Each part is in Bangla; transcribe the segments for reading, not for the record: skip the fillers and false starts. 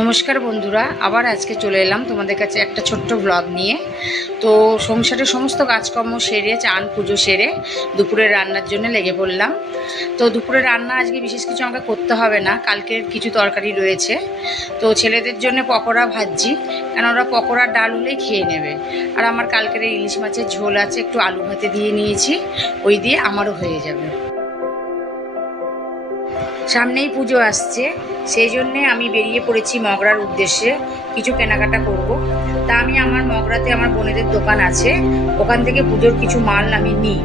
নমস্কার বন্ধুরা, আবার আজকে চলে এলাম তোমাদের কাছে একটা ছোট্ট ব্লগ নিয়ে। তো সংসারের সমস্ত কাজকর্ম সেরে, চান পুজো সেরে দুপুরের রান্নার জন্য লেগে পড়লাম। তো দুপুরের রান্না আজকে বিশেষ কিছু আমাকে করতে হবে না, কালকের কিছু তরকারি রয়েছে। তো ছেলেদের জন্য পকোড়া ভাজছি, কেন ওরা পকোড়ার ডাল হলেই খেয়ে নেবে। আর আমার কালকের ইলিশ মাছের ঝোল আছে, একটু আলু ভাতে দিয়ে নিয়েছি, ওই দিয়ে আমারও হয়ে যাবে। সামনেই পুজো আসছে, সেই জন্যে আমি বেরিয়ে পড়েছি মগরার উদ্দেশ্যে, কিছু কেনাকাটা করব। তা আমি আমার মগরাতে আমার বোনেদের দোকান আছে, ওখান থেকে পুজোর কিছু মাল আমি নিই।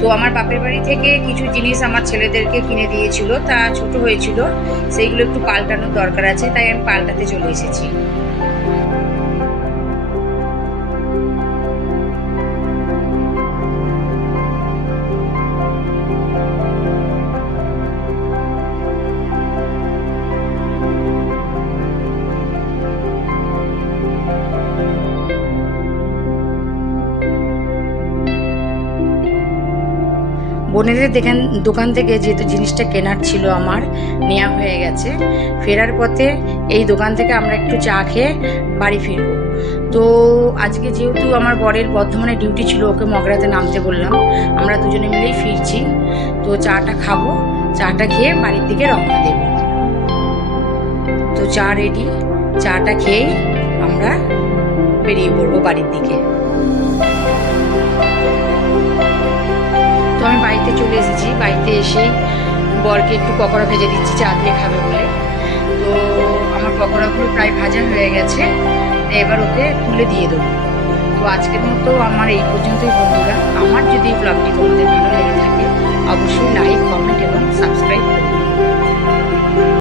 তো আমার বাপের বাড়ি থেকে কিছু জিনিস আমার ছেলেদেরকে কিনে দিয়েছিল, তা ছোট হয়েছিল, সেইগুলো একটু পাল্টানোর দরকার আছে, তাই আমি পাল্টাতে চলে এসেছি। বোনেদের দোকান থেকে যেহেতু জিনিসটা কেনার ছিল আমার, নেওয়া হয়ে গেছে। ফেরার পথে এই দোকান থেকে আমরা একটু চা খেয়ে বাড়ি ফিরবো। তো আজকে যেহেতু আমার বরের বর্ধমানে ডিউটি ছিল, ওকে মগরাতে নামতে বললাম, আমরা দুজনে মিলেই ফিরছি। তো চাটা খাবো, চাটা খেয়ে বাড়ির দিকে রওনা দেব। তো চা রেডি, চাটা খেয়ে আমরা বেরিয়ে পড়বো বাড়ির দিকে। তো আমি বাড়িতে চলে এসেছি, বাড়িতে এসেই বরকে একটু পকোড়া ভেজে দিচ্ছি, চা দিয়ে খাবে বলে। তো আমার পকোড়াগুলো প্রায় ভাজা হয়ে গেছে, এবার ওকে তুলে দিয়ে দেবো। তো আজকের মতো আমার এই পর্যন্তই বন্ধুরা। আমার যদি এই ব্লগটি তোমাদের ভালো লেগে থাকে, অবশ্যই লাইক, কমেন্ট এবং সাবস্ক্রাইব করবে।